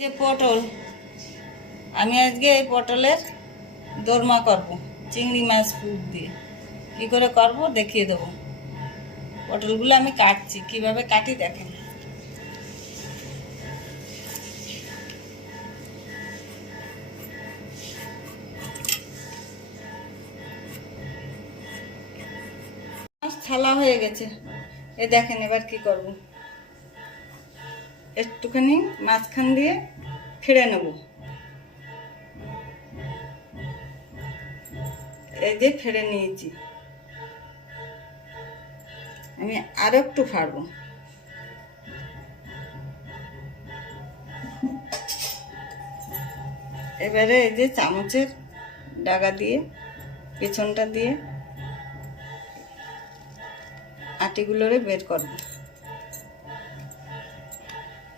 যে পটল, আমি আজকে এই পটলের দোরমা করব চিংড়ি মাছ পুর দিয়ে। কী করে করব দেখিয়ে দেবো। পটলগুলো আমি কাটছি, কিভাবে কাটি দেখেন। থালা হয়ে গেছে, এ দেখেন। এবার কি করব, একটুখানি মাঝখান দিয়ে ফেড়ে নেব। এই যে ফেড়ে নিয়েছি, আমি আরো একটু ফাড়বো। এবারে এই যে চামচের ডাগা দিয়ে পেছনটা দিয়ে আটিগুলোরে বের করব,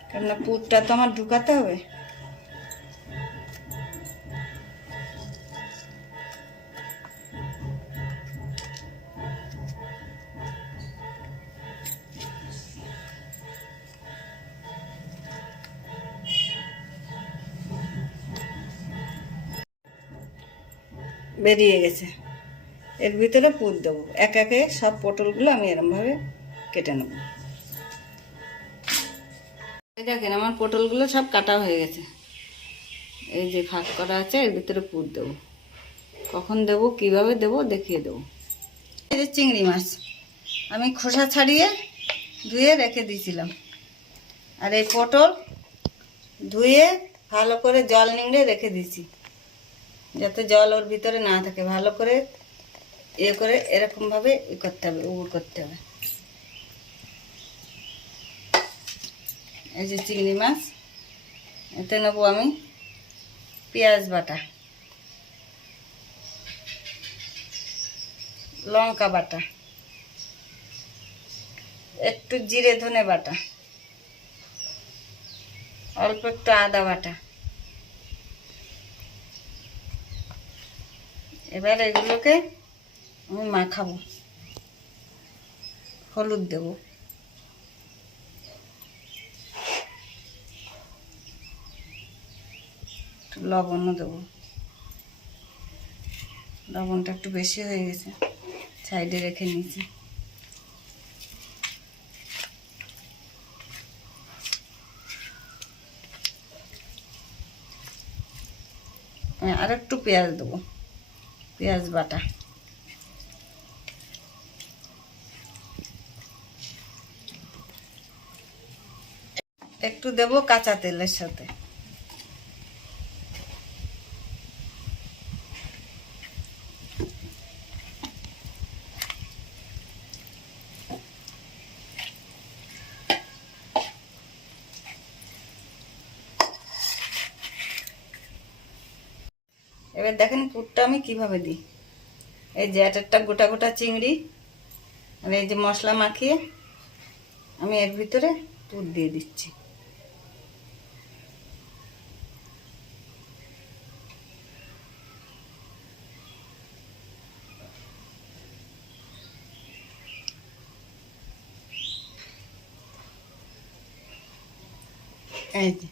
কেননা পুরটা তো আমার ঢুকাতে হবে। বেরিয়ে গেছে, এর ভিতরে পুর দেবো। এক একে সব পটলগুলো আমি এরমভাবে কেটে নেব। এই দেখেন আমার পটলগুলো সব কাটা হয়ে গেছে। এই যে ফাঁক করা আছে, এর ভিতরে পুর দেবো। কখন দেবো, কিভাবে দেবো দেখিয়ে দেবো। এই যে চিংড়ি মাছ আমি খোসা ছাড়িয়ে ধুয়ে রেখে দিয়েছিলাম, আর এই পটল ধুয়ে ভালো করে জল নিংড়ে রেখে দিয়েছি, যাতে জল ওর ভিতরে না থাকে। ভালো করে ইয়ে করে এরকমভাবে করতে হবে, উবুর করতে হবে। এই যে চিংড়ি মাছ, এতে নেবো আমি পেঁয়াজ বাটা, লঙ্কা বাটা, একটু জিরে ধনে বাটা, অল্প একটু আদা বাটা। এবার এগুলোকে আমি মাখাবো। হলুদ দেবো, একটু লবণও দেবো। লবণটা একটু বেশি হয়ে গেছে, সাইডে রেখে নিয়েছি। আর একটু পেঁয়াজ দেবো, পেঁয়াজ বাটা। একটু দেবো কাঁচা তেলের সাথে। এবার দেখেন পুরটা আমি কিভাবে দিই। এই যে একটা গোটা গোটা চিংড়ি আর এই যে মশলা মাখিয়ে আমি এর ভিতরে পুর দিয়ে দিচ্ছি। এই যে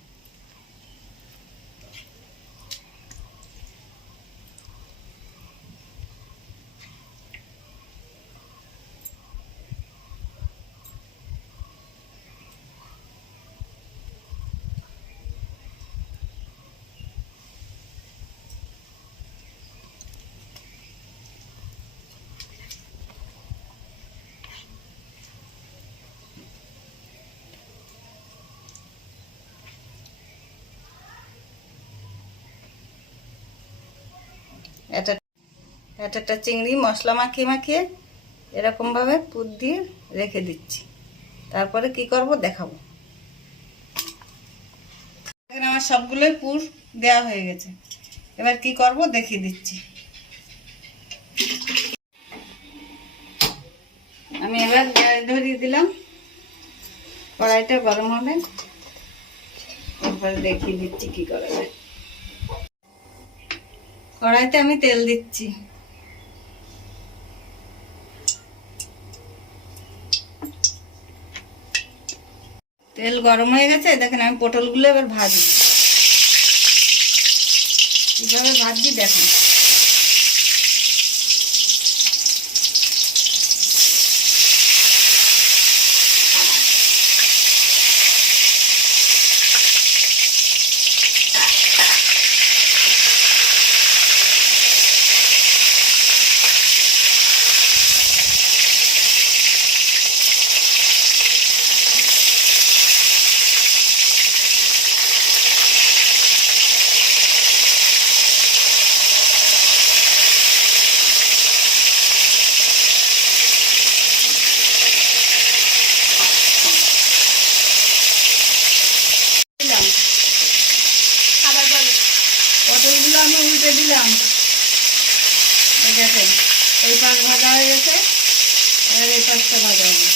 এটা একটা চিংড়ি মশলা মাখিয়ে মাখিয়ে এরকমভাবে পুর দিয়ে রেখে দিচ্ছি। তারপরে কি করব দেখাবো। এখানে আমার সবগুলোই পুর দেওয়া হয়ে গেছে, এবার কি করব দেখিয়ে দিচ্ছি। আমি এবার গ্যাস ধরিয়ে দিলাম, কড়াইটা গরম হবে, এরপরে দেখিয়ে দিচ্ছি কি করা যায়। কড়াইতে আমি তেল দিচ্ছি। তেল গরম হয়ে গেছে, দেখেন আমি পটলগুলো এবার ভাজবো। কীভাবে ভাজছি দেখুন। পটলগুলো আমি উল্টে দিলাম। এই দেখেন এই পাশ ভাজা হয়ে গেছে, এবার এই পাশটা ভাজা হবে।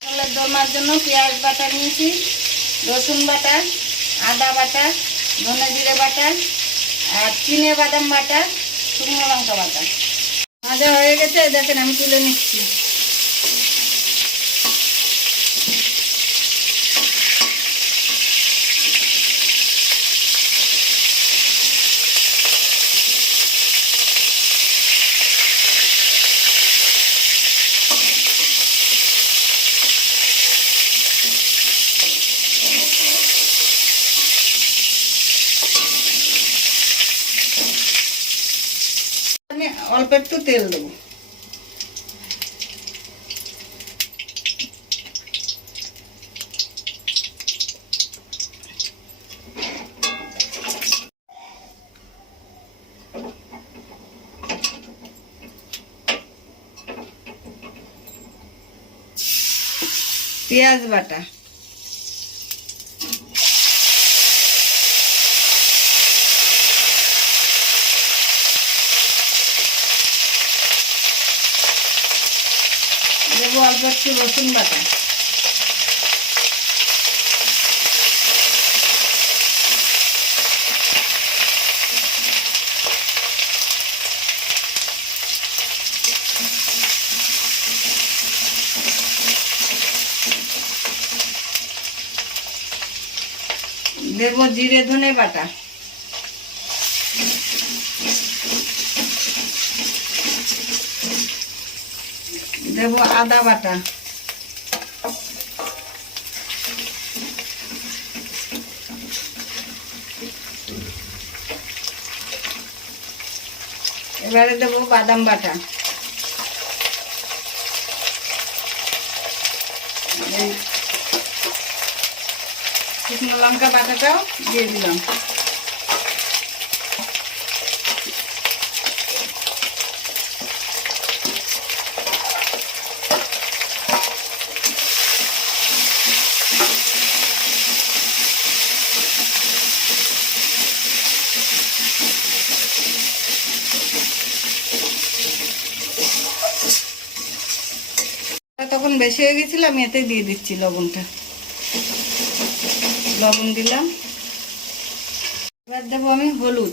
পটলের দোরমার জন্য পেঁয়াজ বাটা নিয়েছি, রসুন বাটা, আদা বাটা, ধনে জিরে বাটা, আর চিনে বাদাম বাটা, শুকনো লঙ্কা বাটা। ভাজা হয়ে গেছে, দেখেন আমি তুলে নিচ্ছি। আমি অল্প একটু তেল দেবো। পেঁয়াজ বাটা, দেবো অল্প একটু রসুন বাটা, দেবো জিরে ধনে বাটা, দেবো আদা বাটা, এবারে দেবো বাদাম বাটা, শুকনো লঙ্কা বাটাটাও দিয়ে দিলাম। তখন বেশি হয়ে গেছিল, আমি এতে দিয়ে দিচ্ছি লবণটা। লবণ দিলাম। এবার দেবো আমি হলুদ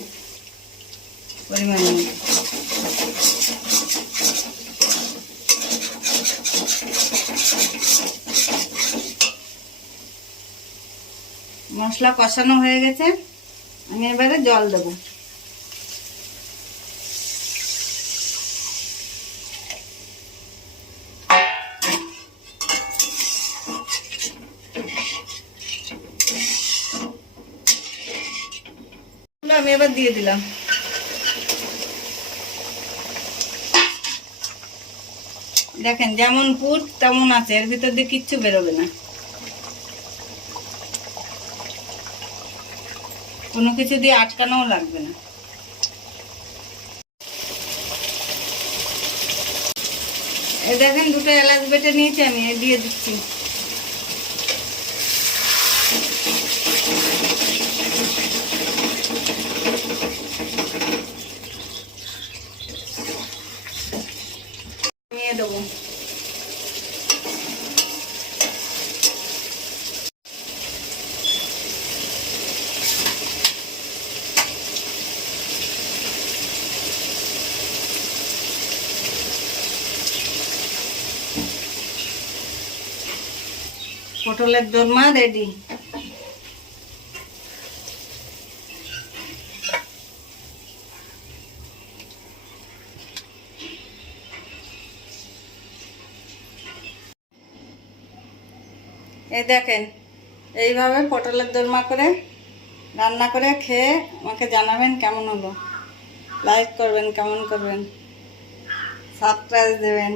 পরিমাণ মতো, মশলা কষানো হয়ে গেছে, আমি এবারে জল দেবো। আমি এবার দিয়ে দিলাম। দেখেন যেমন পুর তেমন আছে, এর ভিতর দিয়ে কিচ্ছু বেরোবে না, কোনো কিছু দিয়ে আটকানোও লাগবে না। এই দেখেন দুটো এলাচ বেটে নিয়েছি, আমি দিয়ে দিচ্ছি। নিয়ে দেবো। পটলের দোরমা রেডি। এই দেখেন, এইভাবে পটলের দোরমা করে রান্না করে খেয়ে আমাকে জানাবেন কেমন হলো। লাইক করবেন, কেমন করবেন, সাবস্ক্রাইব দেবেন।